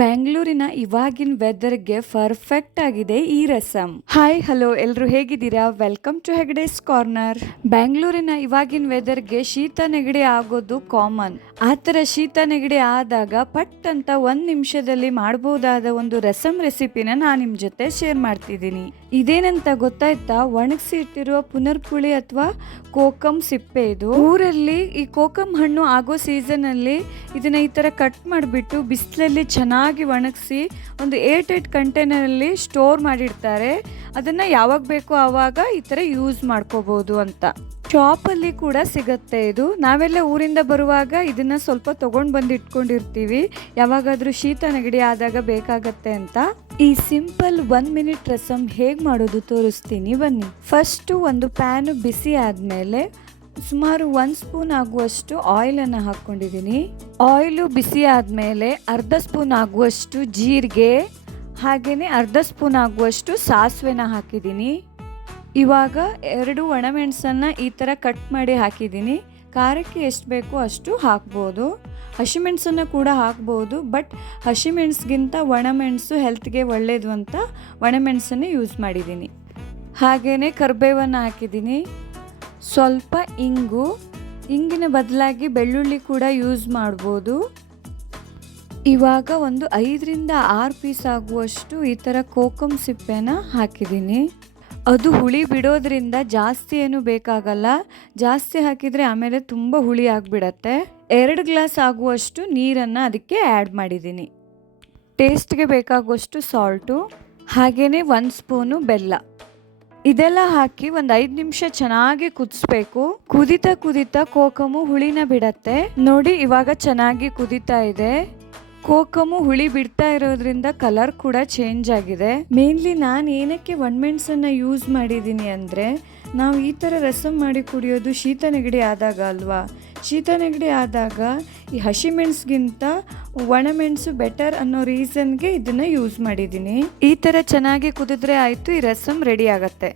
ಬೆಂಗಳೂರಿನ ಇವಾಗಿನ ವೆದರ್ಗೆ ಪರ್ಫೆಕ್ಟ್ ಆಗಿದೆ ಈ ರಸಂ. ಹಾಯ್ ಹಲೋ ಎಲ್ಲರೂ ಹೇಗಿದ್ದೀರಾ? Welcome to Hegde's corner. ಬೆಂಗಳೂರಿನ ಇವಾಗಿನ ವೆದರ್ಗೆ ಶೀತ ನೆಗಡಿ ಆಗೋದು ಕಾಮನ್. ಆ ಥರ ಶೀತ ನೆಗಡಿ ಆದಾಗ ಪಟ್ ಅಂತ 1 ನಿಮಿಷದಲ್ಲಿ ಮಾಡಬಹುದಾದ ಒಂದು ರಸಂ ರೆಸಿಪಿನ ನಾನು ನಿಮ್ಮ ಜೊತೆ ಶೇರ್ ಮಾಡ್ತಿದ್ದೀನಿ. ಇದೇನಂತ ಗೊತ್ತಾಯ್ತಾ? ಒಣಗಿಸಿ ಇಟ್ಟಿರುವ ಪುನರ್ಪುಳಿ ಅಥವಾ ಕೋಕಂ ಸಿಪ್ಪೆ ಇದು. ಊರಲ್ಲಿ ಈ ಕೋಕಂ ಹಣ್ಣು ಆಗೋ ಸೀಸನಲ್ಲಿ ಇದನ್ನ ಈ ಥರ ಕಟ್ ಮಾಡಿಬಿಟ್ಟು ಬಿಸಿಲಲ್ಲಿ ಚೆನ್ನಾಗಿ ಒಣಗಿಸಿ ಒಂದು 8 ಕಂಟೈನರಲ್ಲಿ ಸ್ಟೋರ್ ಮಾಡಿಡ್ತಾರೆ. ಅದನ್ನು ಯಾವಾಗ ಬೇಕೋ ಆವಾಗ ಈ ಥರ ಯೂಸ್ ಮಾಡ್ಕೋಬೋದು ಅಂತ. ಶಾಪಲ್ಲಿ ಕೂಡ ಸಿಗುತ್ತೆ ಇದು. ನಾವೆಲ್ಲ ಊರಿಂದ ಬರುವಾಗ ಇದನ್ನು ಸ್ವಲ್ಪ ತೊಗೊಂಡು ಬಂದು ಇಟ್ಕೊಂಡಿರ್ತೀವಿ, ಯಾವಾಗಾದರೂ ಶೀತ ನೆಗಡಿ ಆದಾಗ ಬೇಕಾಗತ್ತೆ ಅಂತ. ಈ ಸಿಂಪಲ್ 1 ಮಿನಿಟ್ ರಸಂ ಹೇಗೆ ಮಾಡೋದು ತೋರಿಸ್ತೀನಿ ಬನ್ನಿ. ಫಸ್ಟು ಒಂದು ಪ್ಯಾನು ಬಿಸಿ ಆದಮೇಲೆ ಸುಮಾರು 1 ಸ್ಪೂನ್ ಆಗುವಷ್ಟು ಆಯಿಲನ್ನು ಹಾಕ್ಕೊಂಡಿದ್ದೀನಿ. ಆಯಿಲು ಬಿಸಿ ಆದಮೇಲೆ ಅರ್ಧ ಸ್ಪೂನ್ ಆಗುವಷ್ಟು ಜೀರಿಗೆ ಹಾಗೆಯೇ ಅರ್ಧ ಸ್ಪೂನ್ ಆಗುವಷ್ಟು ಸಾಸಿವೆನ ಹಾಕಿದ್ದೀನಿ. ಇವಾಗ 2 ಒಣಮೆಣಸನ್ನು ಈ ಥರ ಕಟ್ ಮಾಡಿ ಹಾಕಿದ್ದೀನಿ. ಖಾರಕ್ಕೆ ಎಷ್ಟು ಬೇಕೋ ಅಷ್ಟು ಹಾಕ್ಬೋದು. ಹಸಿಮೆಣಸನ್ನು ಕೂಡ ಹಾಕ್ಬೋದು, ಬಟ್ ಹಸಿಮೆಣಸಿಗಿಂತ ಒಣಮೆಣಸು ಹೆಲ್ತ್ಗೆ ಒಳ್ಳೆಯದು ಅಂತ ಒಣಮೆಣಸನ್ನೇ ಯೂಸ್ ಮಾಡಿದ್ದೀನಿ. ಹಾಗೆಯೇ ಕರಿಬೇವನ್ನು ಹಾಕಿದ್ದೀನಿ. ಸ್ವಲ್ಪ ಇಂಗಿನ ಬದಲಾಗಿ ಬೆಳ್ಳುಳ್ಳಿ ಕೂಡ ಯೂಸ್ ಮಾಡ್ಬೋದು. ಇವಾಗ ಒಂದು 5ರಿಂದ 6 ಪೀಸ್ ಆಗುವಷ್ಟು ಈ ಥರ ಕೋಕಂ ಸಿಪ್ಪೆನ ಹಾಕಿದ್ದೀನಿ. ಅದು ಹುಳಿ ಬಿಡೋದ್ರಿಂದ ಜಾಸ್ತಿ ಏನು ಬೇಕಾಗಲ್ಲ. ಜಾಸ್ತಿ ಹಾಕಿದರೆ ಆಮೇಲೆ ತುಂಬ ಹುಳಿ ಆಗಿಬಿಡತ್ತೆ. 2 ಗ್ಲಾಸ್ ಆಗುವಷ್ಟು ನೀರನ್ನು ಅದಕ್ಕೆ ಆ್ಯಡ್ ಮಾಡಿದ್ದೀನಿ. ಟೇಸ್ಟ್ಗೆ ಬೇಕಾಗುವಷ್ಟು ಸಾಲ್ಟು ಹಾಗೆಯೇ 1 ಸ್ಪೂನು ಬೆಲ್ಲ. ಇದೆಲ್ಲ ಹಾಕಿ ಒಂದು 5 ನಿಮಿಷ ಚೆನ್ನಾಗಿ ಕುದಿಸ್ಬೇಕು. ಕುದೀತಾ ಕೋಕಮು ಹುಳಿನ ಬಿಡತ್ತೆ ನೋಡಿ. ಇವಾಗ ಚೆನ್ನಾಗಿ ಕುದೀತಾ ಇದೆ. ಕೋಕಮು ಹುಳಿ ಬಿಡ್ತಾ ಇರೋದ್ರಿಂದ ಕಲರ್ ಕೂಡ ಚೇಂಜ್ ಆಗಿದೆ. ಮೇನ್ಲಿ ನಾನು ಏನಕ್ಕೆ ಒಣಮೆಣಸನ್ನು ಯೂಸ್ ಮಾಡಿದ್ದೀನಿ ಅಂದರೆ, ನಾವು ಈ ಥರ ರಸಂ ಮಾಡಿ ಕುಡಿಯೋದು ಶೀತ ನೆಗಡಿ ಆದಾಗ ಅಲ್ವಾ. ಶೀತ ನೆಗಡಿ ಆದಾಗ ಈ ಹಸಿಮೆಣಸಿಗಿಂತ ಒಣಮೆಣಸು ಬೆಟರ್ ಅನ್ನೋ ರೀಸನ್ಗೆ ಇದನ್ನು ಯೂಸ್ ಮಾಡಿದ್ದೀನಿ. ಈ ಥರ ಚೆನ್ನಾಗಿ ಕುದಿದ್ರೆ ಆಯಿತು, ಈ ರಸಂ ರೆಡಿ ಆಗತ್ತೆ.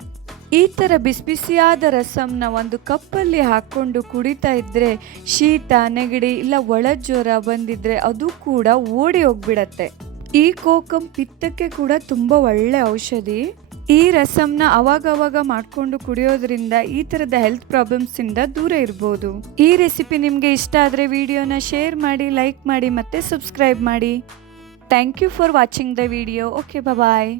ಈ ಥರ ಬಿಸಿಯಾದ ರಸಂನ ಒಂದು ಕಪ್ಪಲ್ಲಿ ಹಾಕ್ಕೊಂಡು ಕುಡಿತಾ ಇದ್ದರೆ ಶೀತ ನೆಗಡಿ ಇಲ್ಲ ಒಳಜ್ವರ ಬಂದಿದ್ರೆ ಅದು ಕೂಡ ಓಡಿ ಹೋಗ್ಬಿಡತ್ತೆ. ಈ ಕೋಕಂ ಪಿತ್ತಕ್ಕೆ ಕೂಡ ತುಂಬ ಒಳ್ಳೆ ಔಷಧಿ. ಈ ರಸಂನ ಅವಾಗವಾಗ ಮಾಡಿಕೊಂಡು ಕುಡಿಯೋದ್ರಿಂದ ಈ ಥರದ ಹೆಲ್ತ್ ಪ್ರಾಬ್ಲಮ್ಸಿಂದ ದೂರ ಇರ್ಬೋದು. ಈ ರೆಸಿಪಿ ನಿಮಗೆ ಇಷ್ಟ ಆದರೆ ವಿಡಿಯೋನ ಶೇರ್ ಮಾಡಿ, ಲೈಕ್ ಮಾಡಿ ಮತ್ತು ಸಬ್ಸ್ಕ್ರೈಬ್ ಮಾಡಿ. Thank you for watching the video. Okay, bye.